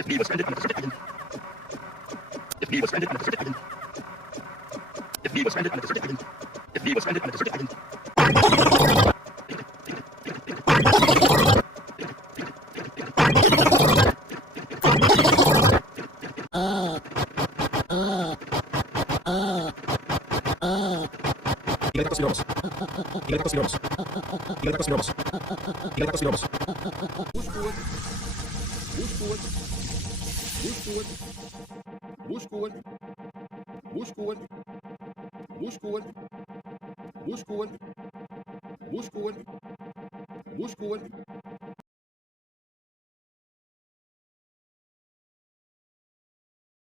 If me was stranded on the Pacific Island. If me was stranded on the Pacific Island. If me was stranded on the Pacific Island. If me was stranded on the Pacific Island. Busco